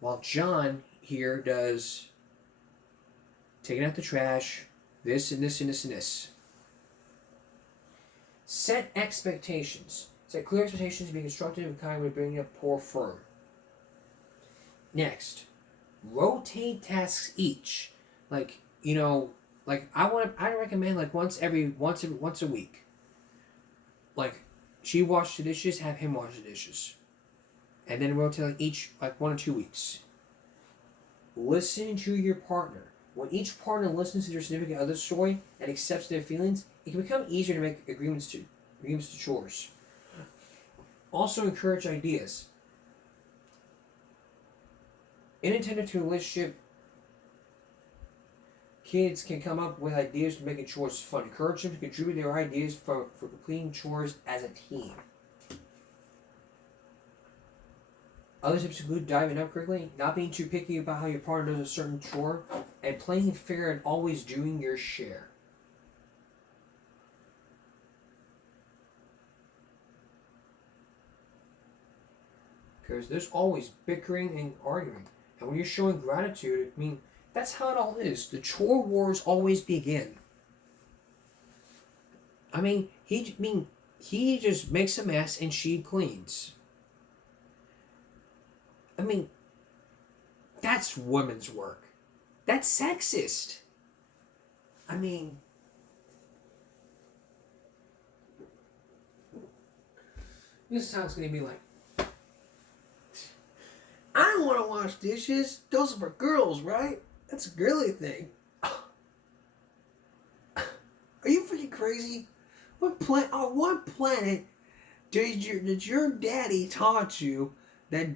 while John here does taking out the trash, this and this and this and this. Set expectations. Set clear expectations to be constructive and kind when bringing up poor firm. Next, rotate tasks each. I recommend like once a week. Like she washed the dishes, have him wash the dishes. And then rotate like each 1 or 2 weeks. Listen to your partner. When each partner listens to their significant other's story and accepts their feelings, it can become easier to make agreements to chores. Also encourage ideas. Inattentive to a relationship, kids can come up with ideas to make chores fun. Encourage them to contribute their ideas for completing chores as a team. Other tips include diving up quickly, not being too picky about how your partner does a certain chore, and playing fair and always doing your share. Because there's always bickering and arguing. And when you're showing gratitude, I mean, that's how it all is. The chore wars always begin. I mean, he just makes a mess and she cleans. I mean, that's women's work. That's sexist. I mean, this is how it's going to be like. I don't want to wash dishes. Those are for girls, right? That's a girly thing. Are you freaking crazy? On what planet did your daddy taught you that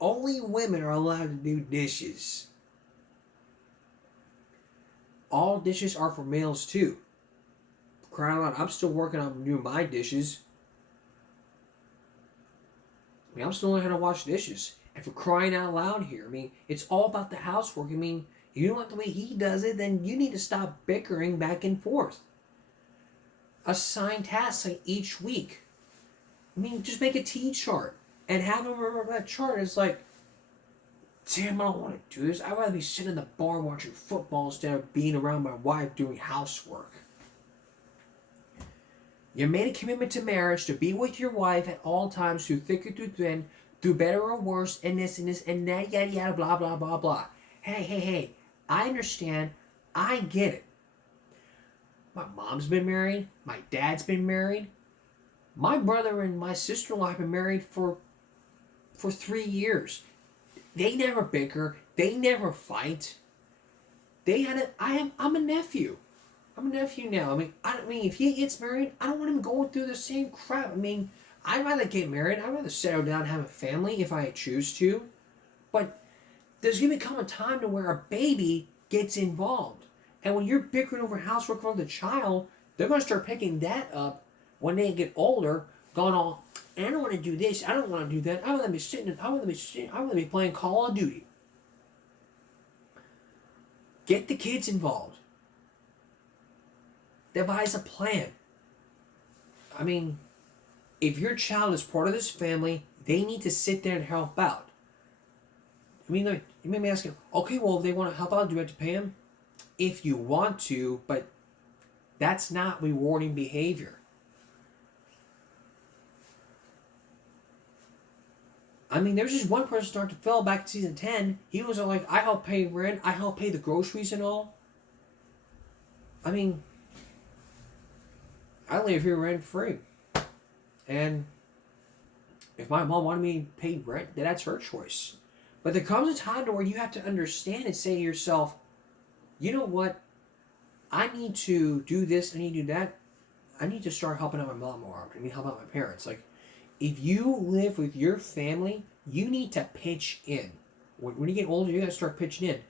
only women are allowed to do dishes? All dishes are for males too. Crying out loud, I'm still working on doing my dishes. I mean, I'm still learning how to wash dishes. And for crying out loud here, I mean, it's all about the housework. I mean, if you don't like the way he does it, then you need to stop bickering back and forth. Assign tasks like each week. I mean, just make a T-chart and have him remember that chart. It's like, damn, I don't want to do this. I'd rather be sitting in the bar watching football instead of being around my wife doing housework. You made a commitment to marriage to be with your wife at all times, through thick or through thin, through better or worse, and this and that, yada yada, blah blah blah blah. Hey, I understand. I get it. My mom's been married. My dad's been married. My brother and my sister-in-law have been married for 3 years. They never bicker. They never fight. I'm a nephew. I'm a nephew now. I mean, if he gets married, I don't want him going through the same crap. I mean, I'd rather get married. I'd rather settle down and have a family if I choose to. But there's going to become a time to where a baby gets involved. And when you're bickering over housework for the child, they're going to start picking that up when they get older, going all, I don't want to do this, I don't want to do that, I want to be playing Call of Duty. Get the kids involved. Devise a plan. I mean, if your child is part of this family, they need to sit there and help out. I mean, like, you may be asking, okay, well, if they want to help out, do you have to pay them? If you want to, but that's not rewarding behavior. I mean, there's just one person, Dr. Phil, back in season 10. He was like, I help pay rent, I help pay the groceries and all. I mean, I live here rent free. And if my mom wanted me to pay rent, then that's her choice. But there comes a time to where you have to understand and say to yourself, you know what? I need to do this, I need to do that. I need to start helping out my mom more. I need to help out my parents. Like, if you live with your family, you need to pitch in. When you get older, you got to start pitching in.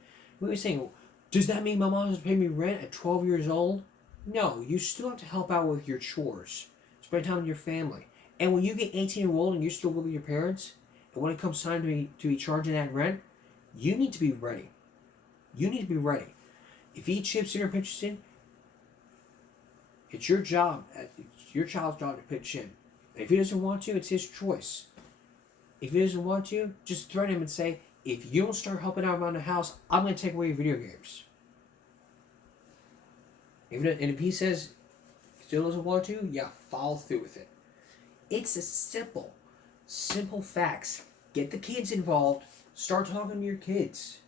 We were saying, does that mean my mom has to pay me rent at 12 years old? No, you still have to help out with your chores. Spend time with your family. And when you get 18 years old and you're still living with your parents, and when it comes time to be charging that rent, you need to be ready. You need to be ready. If he chips in or pitches in, it's your job. It's your child's job to pitch in. If he doesn't want to, it's his choice. If he doesn't want to, just threaten him and say, if you don't start helping out around the house, I'm going to take away your video games. And if he says still doesn't want to, yeah, follow through with it. It's a simple facts. Get the kids involved. Start talking to your kids.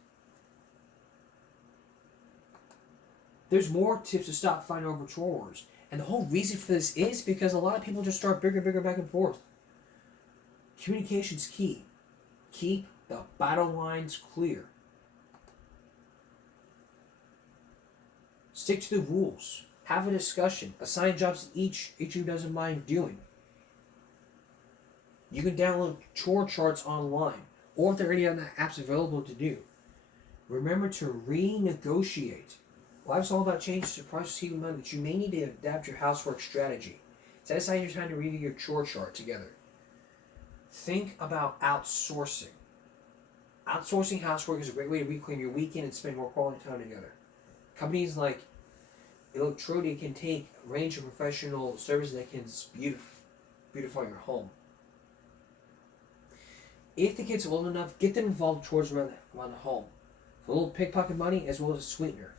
There's more tips to stop fighting over chores. And the whole reason for this is because a lot of people just start bigger back and forth. Communication's key. Keep the battle lines clear. Stick to the rules. Have a discussion. Assign jobs to each who doesn't mind doing. You can download chore charts online, or if there are any other apps available to do. Remember to renegotiate. Life's all about changes to prices, keep in mind that you may need to adapt your housework strategy. Set aside your time to review your chore chart together. Think about outsourcing. Outsourcing housework is a great way to reclaim your weekend and spend more quality time together. Companies like Chore can take a range of professional services that can beautify your home. If the kids are old enough, get them involved towards around the home. For a little pickpocket money as well as a sweetener.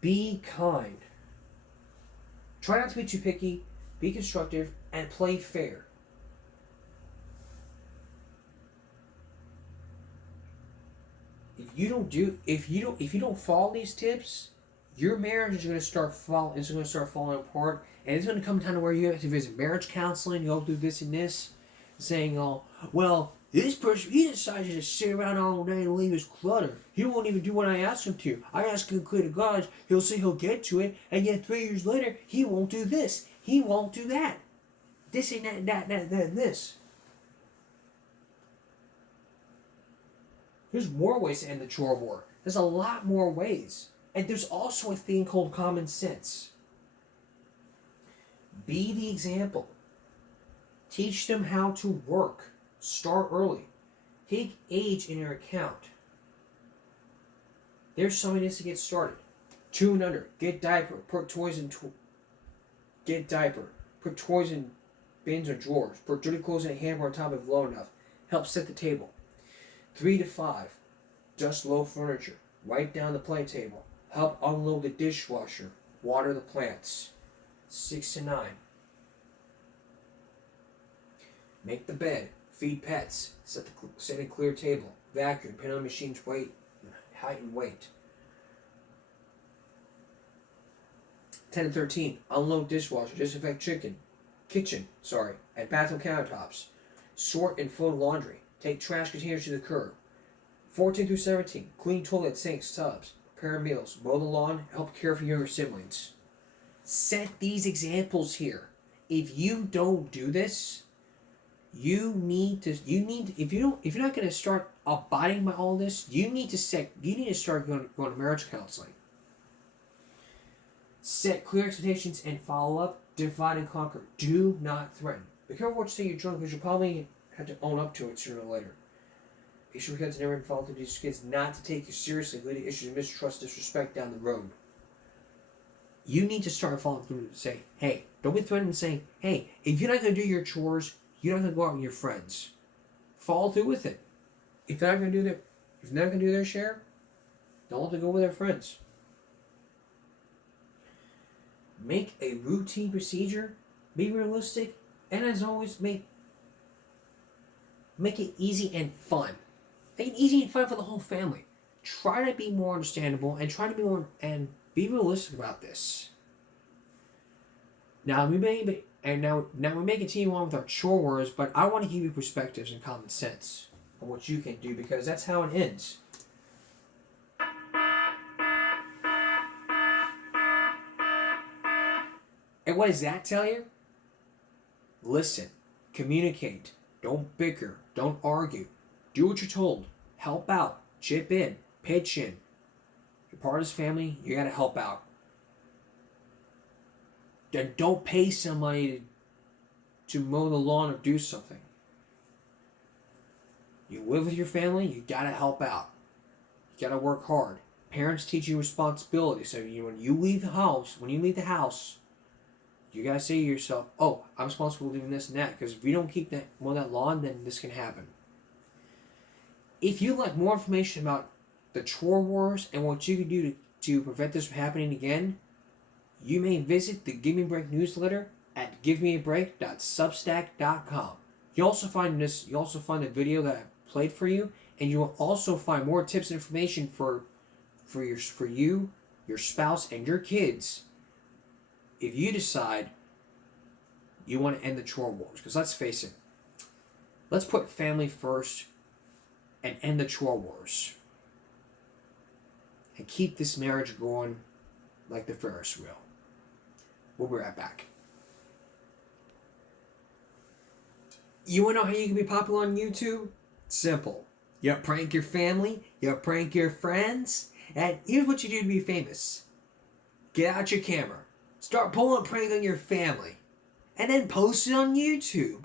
Be kind. Try not to be too picky, be constructive, and play fair. If you don't follow these tips, your marriage is going to start falling apart, and it's going to come time to where you have to visit marriage counseling, go through this and this, saying, "Oh, well, this person, he decided to sit around all day and leave his clutter. He won't even do what I asked him to. I asked him to clear the garage. He'll say he'll get to it, and yet 3 years later, he won't do this. He won't do that. This and that, and this." There's more ways to end the chore war. There's a lot more ways. And there's also a thing called common sense. Be the example. Teach them how to work. Start early. Take age in your account. There's somebody needs to get started. 2 and under. Get diaper. Put toys in get diaper. Put toys in bins or drawers. Put dirty clothes in a hamper on top if low enough. Help set the table. 3 to 5. Dust low furniture. Wipe down the play table. Help unload the dishwasher. Water the plants. 6 to 9. Make the bed. Feed pets. Set a clear table. Vacuum. Pin on machine's weight, height and weight. 10 and 13. Unload dishwasher. Disinfect kitchen, and bathroom countertops. Sort and fold laundry. Take trash containers to the curb. 14 through 17. Clean toilets, sinks, tubs. Prepare meals. Mow the lawn. Help care for younger siblings. Set these examples here. If you don't do this, if you're not going to start abiding by all this, you need to start going to marriage counseling. Set clear expectations and follow up. Divide and conquer. Do not threaten. Be careful what you say you're drunk, because you'll probably have to own up to it sooner or later. Be sure kids never fall through these kids not to take you seriously, leading issues of mistrust, disrespect down the road. You need to start following through and say, hey, don't be threatening and saying, hey, if you're not going to do your chores, you're not going to go out with your friends. Follow through with it. If they're not going to do their share, don't let them go with their friends. Make a routine procedure. Be realistic. And as always, make it easy and fun. Make it easy and fun for the whole family. Try to be more understandable and be realistic about this. Now we may continue on with our chore wars, but I want to give you perspectives and common sense on what you can do, because that's how it ends. And what does that tell you? Listen, communicate, don't bicker, don't argue, do what you're told, help out, chip in, pitch in. You're part of this family, you gotta help out. Then don't pay somebody to mow the lawn or do something. You live with your family, you gotta help out. You gotta work hard. Parents teach you responsibility, so when you leave the house, you gotta say to yourself, oh, I'm responsible for doing this and that, because if you don't mow that lawn, then this can happen. If you'd like more information about the chore wars and what you can do to prevent this from happening again, you may visit the Give Me a Break newsletter at givemeabreak.substack.com. You'll also find a video that I played for you, and you will also find more tips and information for you, your spouse, and your kids, if you decide you want to end the chore wars. Because let's face it, let's put family first and end the chore wars. And keep this marriage going like the Ferris wheel. We'll be right back. You want to know how you can be popular on YouTube? Simple. You prank your family, you prank your friends, and here's what you do to be famous. Get out your camera. Start pulling a prank on your family, and then post it on YouTube.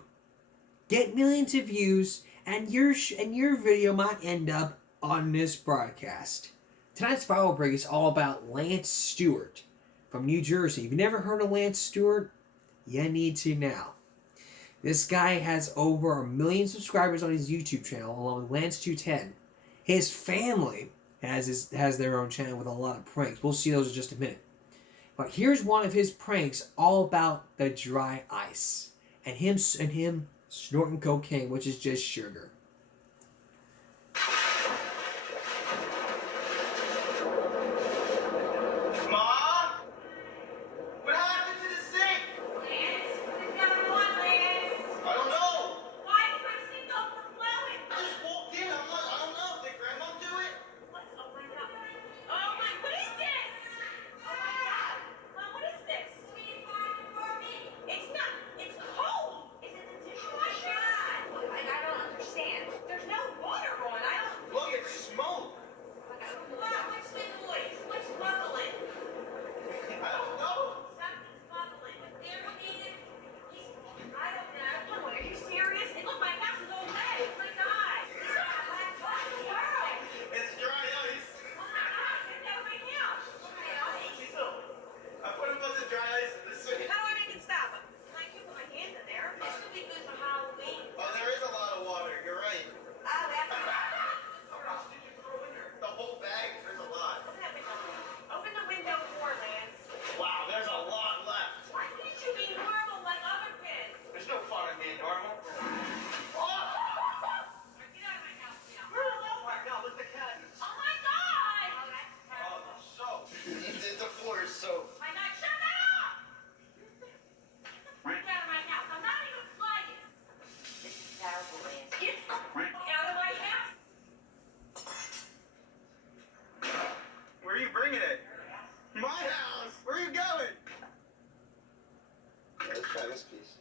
Get millions of views, and your video might end up on this broadcast. Tonight's viral break is all about Lance Stewart from New Jersey. If you've never heard of Lance Stewart, you need to now. This guy has over 1 million subscribers on his YouTube channel, along with Lance210. His family has their own channel with a lot of pranks. We'll see those in just a minute. But here's one of his pranks all about the dry ice and him snorting cocaine, which is just sugar. Yes, please.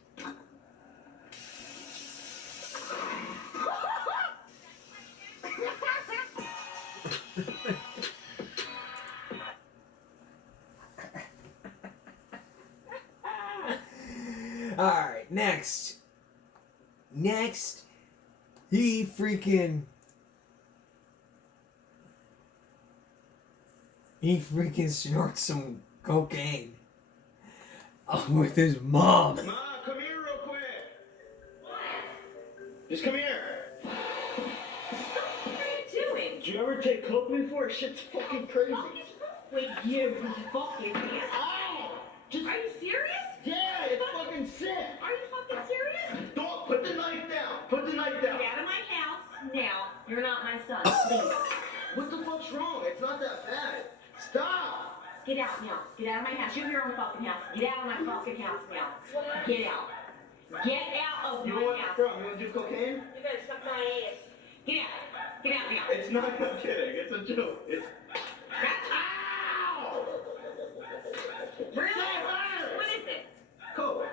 Alright, next. Next, he freaking snorts some cocaine with his mom. Ma, come here real quick. Just come here. What are you doing? Did you ever take coke before? Shit's fucking crazy. With you, fucking ass. Ow! Just... Are you serious? Yeah, it's fucking sick. Are you fucking serious? Don't put the knife down. Put the knife down. Get out of my house now. You're not my son. Please. What the fuck's wrong? It's not that bad. Stop. Get out now. Get out of my house. You have your own fucking house. Get out of my fucking house now. Get out. Get out of You my know what? house. Bro, you want to do cocaine? You better suck my ass. Get out. Get out now. It's not, I'm kidding. It's a joke. It's... Ow! Really? What is it? Coke.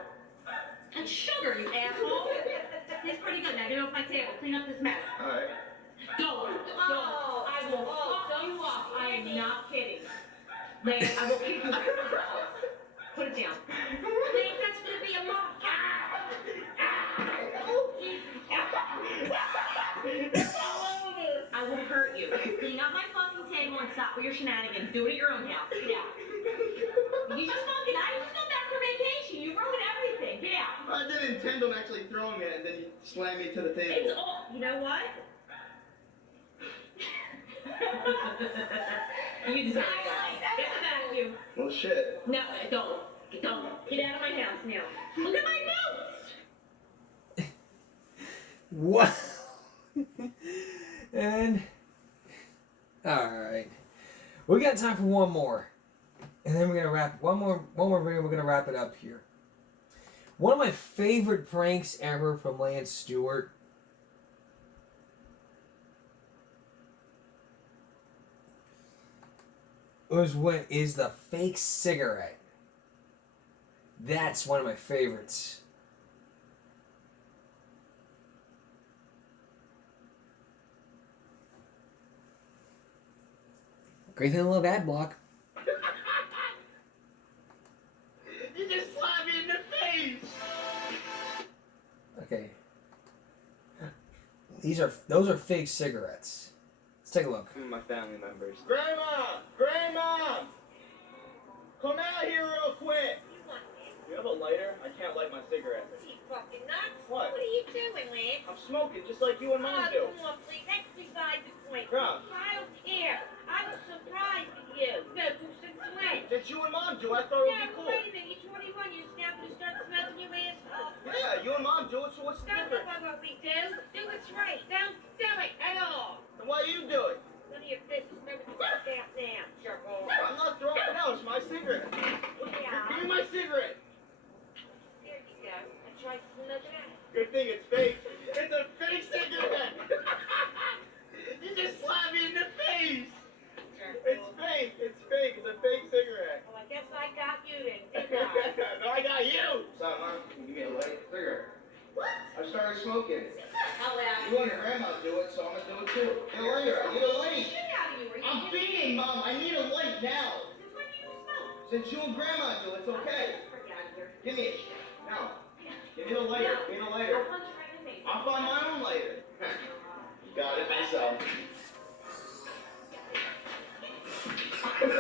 It's sugar, you asshole. It's pretty good. Now get off my table. Clean up this mess. Alright. Go. Go. I will fuck you up. I am not kidding. Lance, I will kick you. Put it down. Lance, that's gonna be a mom. Oh, Jesus. It's all over. I will hurt you. Clean up my fucking table and stop with your shenanigans. Do it at your own house. Get out. You just fucking, I just got back from vacation. You ruined everything. Get out. I didn't intend on actually throwing it, and then you slammed me to the table. It's all, you know what? You deserve it. Get the vacuum. Well, shit. No, don't. Don't. Get out of my house now. Look at my notes. What? And alright. We got time for one more. And then we're gonna wrap one more video, we're gonna wrap it up here. One of my favorite pranks ever from Lance Stewart is the fake cigarette. That's one of my favorites. Great thing to love ad block. You just slapped me in the face. Okay. Those are fake cigarettes. Let's take a look. My family members. Grandma! Grandma! Come out here real quick. You have a lighter? I can't light my cigarette. Are you fucking nuts? What? What are you doing, Lance? I'm smoking just like you and Mom do. Come on, please. That's beside the point. Grandma. I don't care. I was surprised at you. No, since when? Since you and Mom do, I thought it would Yeah, be but cool. wait a minute. You're 21. You're just now going to start smoking your ass off. Yeah, you and Mom do it, so what's the That's difference? not what we do. Do what's right. Don't do it at all. Then why you do it? None of your business. Remember to fuck out now, jerk off. I'm not throwing it out. It's my cigarette. Yeah. Give me my cigarette. There you go. I tried smoking it. Good thing it's fake. It's a fake cigarette. You just slapped me in the face. It's fake. It's fake. It's a fake cigarette. Well, I guess I got you then, didn't I? No, I got you. Stop, Mom. Can you give me a light cigarette? What? I started smoking. Hell out. You and your grandma do it, so I'm gonna do it too. Get a lighter. I need a light. Shit out of you. Are you I'm being, Mom. I need a light now. Since when do you smoke? Since you and grandma do it, it's okay. Forget out of here. Give me it. No. Give me the lighter. Give me the lighter. I'll punch you right in the face. I'll find my own lighter. You got it myself. It's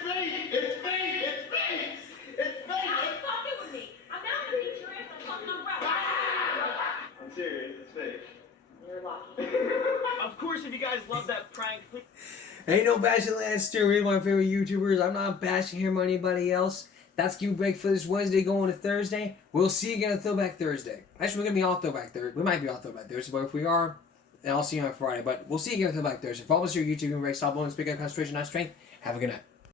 fake! It's fake! It's fake! It's fake! Stop fucking with me. I'm not gonna beat your ass on fucking umbrella. I'm serious. It's fake. You're lucky. Of course, if you guys love that prank, please. Ain't no bashing Lance Stewart, one of my favorite YouTubers. I'm not bashing him or anybody else. That's Give Me a Break for this Wednesday going to Thursday. We'll see you again on Throwback Thursday. Actually, we're going to be off Throwback Thursday. We might be off Throwback Thursday, but if we are, then I'll see you on Friday. But we'll see you again on Throwback Thursday. Follow us here on YouTube and Break. Stop blowing, speak up, concentration, not strength. Have a good night.